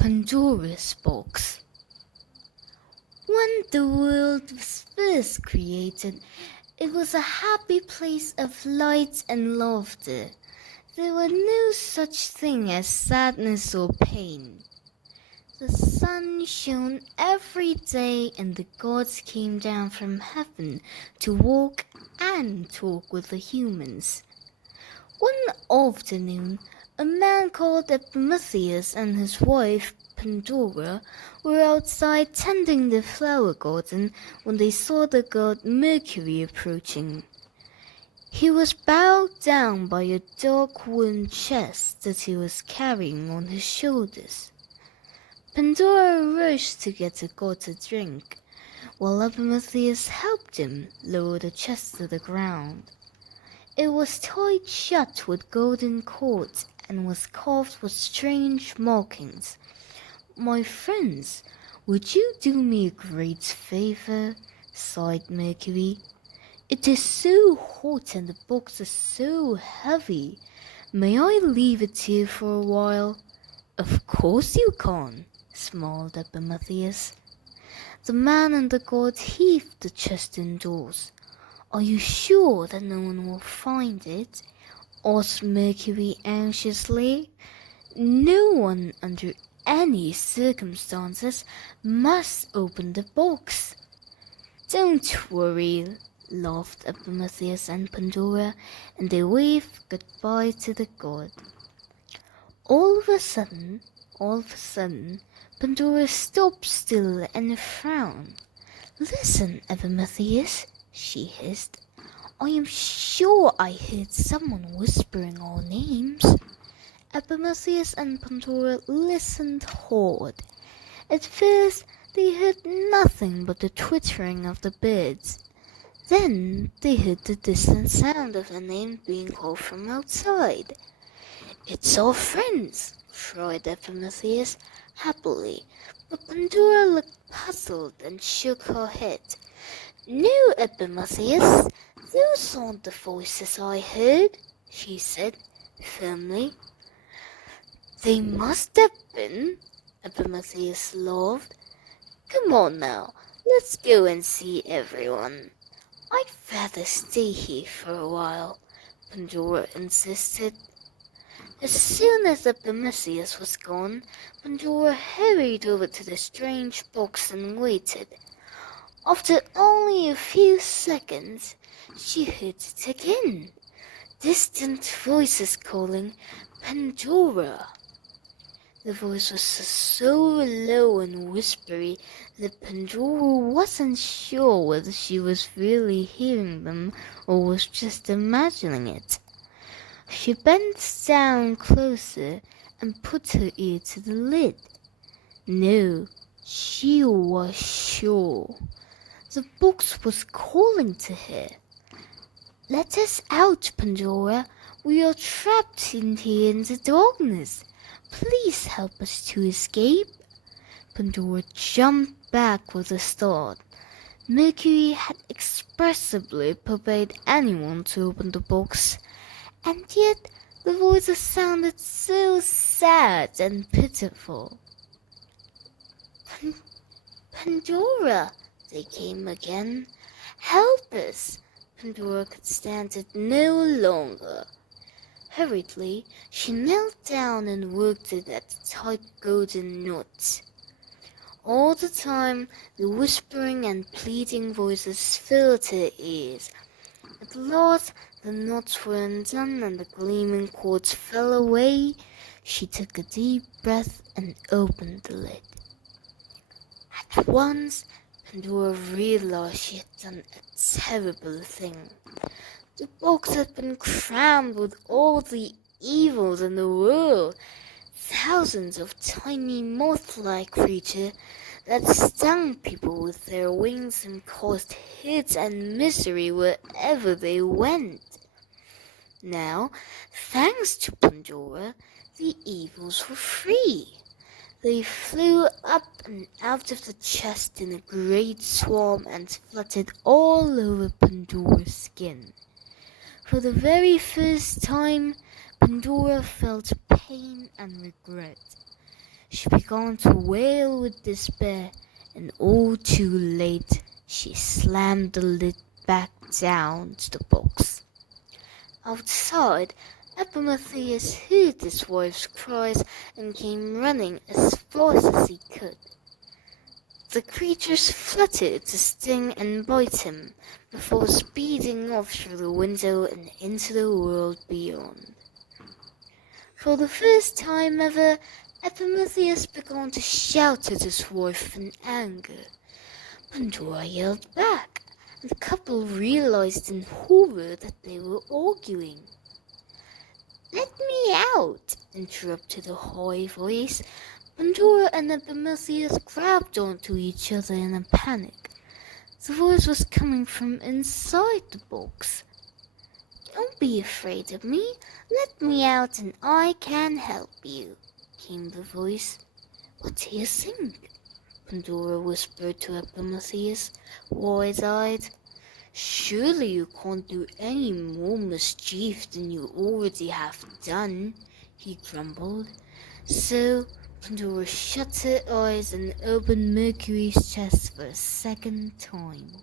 Pandora's Box. When the world was first created, it was a happy place of light and laughter. There was no such thing as sadness or pain. The sun shone every day and the gods came down from heaven to walk and talk with the humans. One afternoon, a man called Epimetheus and his wife Pandora were outside tending the flower garden when they saw the god Mercury approaching. He was bowed down by a dark wooden chest that he was carrying on his shoulders. Pandora rushed to get the god a drink, while Epimetheus helped him lower the chest to the ground. It was tied shut with golden cords and was carved with strange markings. "My friends, would you do me a great favor?" sighed Mercury. "It is so hot and the box is so heavy. May I leave it here for a while?" "Of course you can," smiled Epimetheus. The man and the god heaved the chest indoors. "Are you sure that no one will find it?" asked Mercury anxiously. "No one under any circumstances must open the box." "Don't worry," laughed Epimetheus and Pandora, and they waved goodbye to the god. All of a sudden, Pandora stopped still and frowned. "Listen, Epimetheus," she hissed. "I am sure I heard someone whispering our names." Epimetheus and Pandora listened hard. At first, they heard nothing but the twittering of the birds. Then they heard the distant sound of a name being called from outside. "It's our friends," cried Epimetheus happily, but Pandora looked puzzled and shook her head. "No, Epimetheus, those aren't the voices I heard," she said firmly. "They must have been," Epimetheus laughed. "Come on now, let's go and see everyone." "I'd rather stay here for a while," Pandora insisted. As soon as Epimetheus was gone, Pandora hurried over to the strange box and waited. After only a few seconds, she heard it again. Distant voices calling, "Pandora." The voice was so low and whispery that Pandora wasn't sure whether she was really hearing them or was just imagining it. She bent down closer and put her ear to the lid. No, she was sure. The box was calling to her. "Let us out, Pandora. We are trapped in here in the darkness. Please help us to escape." Pandora jumped back with a start. Mercury had expressly forbade anyone to open the box, and yet the voices sounded so sad and pitiful. "Pandora," they came again. "Help us." Pandora could stand it no longer. Hurriedly, she knelt down and worked it at the tight golden knot. All the time, the whispering and pleading voices filled her ears. At last, the knots were undone and the gleaming cords fell away. She took a deep breath and opened the lid. At once, Pandora realized she had done a terrible thing. The box had been crammed with all the evils in the world. Thousands of tiny moth-like creatures that stung people with their wings and caused hurt and misery wherever they went. Now, thanks to Pandora, the evils were free. They flew up and out of the chest in a great swarm and fluttered all over Pandora's skin. For the very first time, Pandora felt pain and regret. She began to wail with despair, and all too late she slammed the lid back down to the box. Outside, Epimetheus heard his wife's cries and came running as fast as he could. The creatures fluttered to sting and bite him before speeding off through the window and into the world beyond. For the first time ever, Epimetheus began to shout at his wife in anger. Pandora yelled back, and the couple realized in horror that they were arguing. "Let me out!" interrupted a high voice. Pandora and Epimetheus grabbed onto each other in a panic. The voice was coming from inside the box. "Don't be afraid of me. Let me out and I can help you," came the voice. "What do you think?" Pandora whispered to Epimetheus, wide-eyed. "Surely you can't do any more mischief than you already have done," he grumbled. So Pandora shut her eyes and opened Mercury's chest for a second time.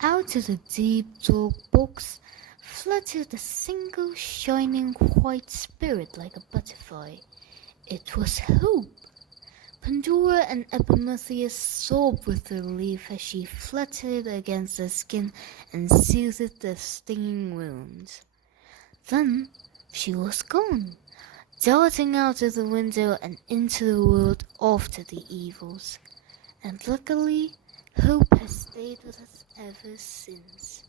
Out of the deep, dark box fluttered a single shining white spirit like a butterfly. It was Hope. Pandora and Epimetheus sobbed with relief as she fluttered against their skin and soothed their stinging wounds. Then she was gone, darting out of the window and into the world after the evils. And luckily, Hope has stayed with us ever since.